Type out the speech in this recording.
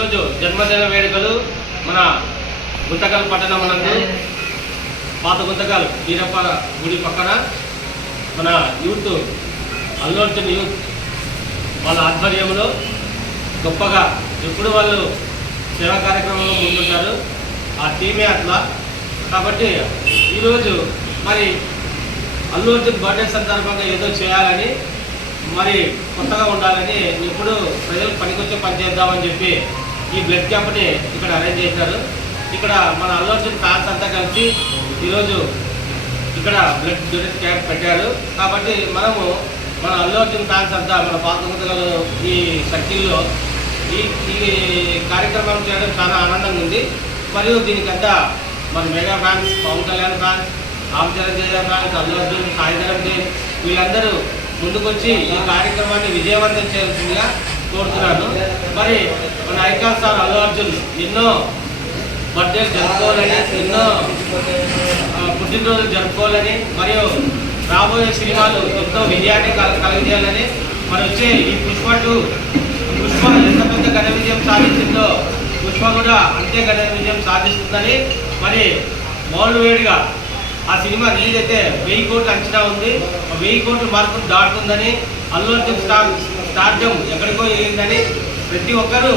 ఈరోజు జన్మదిన వేడుకలు మన గుంతకల్ పట్టణం నందు పాత గుంతకల్ వీరప్ప గుడి పక్కన మన యూత్ అల్లు అర్జున్ యూత్ వాళ్ళ ఆధ్వర్యంలో గొప్పగా ఎప్పుడు వాళ్ళు సేవా కార్యక్రమంలో ముందుంటారు ఆ టీమే అట్లా. కాబట్టి ఈరోజు మరి అల్లు అర్జున్ బర్త్డే సందర్భంగా ఏదో చేయాలని మరి కొత్తగా ఉండాలని ఎప్పుడు ప్రజలు పనికొచ్చే పని చేద్దామని చెప్పి ఈ బ్లడ్ క్యాంప్ని ఇక్కడ అరేంజ్ చేశారు. ఇక్కడ మన అల్లు అర్జున్ ఫ్యాన్స్ అంతా కలిసి ఈరోజు ఇక్కడ బ్లడ్ డొనేట్ క్యాంప్ పెట్టారు. కాబట్టి మనము మన అల్లు అర్జున్ ఫ్యాన్స్ అంతా మన పాతగుంతలు ఈ సర్కిల్లో ఈ ఈ కార్యక్రమం చేయడం చాలా ఆనందంగా ఉంది. మరియు దీనికంతా మన mega fans Pawan Kalyan fans Ram Charan fans Allu Arjun Saidharam Tej వీళ్ళందరూ ముందుకొచ్చి ఈ కార్యక్రమాన్ని విజయవంతం చేయాల్సిందిగా కోరుతున్నాను. మరి ఐకాన్ స్టార్ అల్లు అర్జున్. ఎన్నో బర్త్డే జరుపుకోవాలని ఎన్నో పుట్టినరోజులు జరుపుకోవాలని మరియు రాబోయే సినిమాలు ఎంతో విజయాన్ని కల- కలగజేయాలని మరి వచ్చే ఈ పుష్ప టూ పుష్ప ఎంత పెద్ద ఘన విజయం సాధించిందో పుష్ప కూడా అంతే ఘన విజయం సాధిస్తుందని మరి మౌలు వేడిగా ఆ సినిమా రిలీజ్ అయితే వెయ్యి కోట్లు అంచనా ఉంది. వెయ్యి కోట్ల మార్కులు దాటుతుందని అల్లు అర్జున్ స్టార్ స్టార్జం ఎక్కడికో వెళ్ళిందని ప్రతి ఒక్కరూ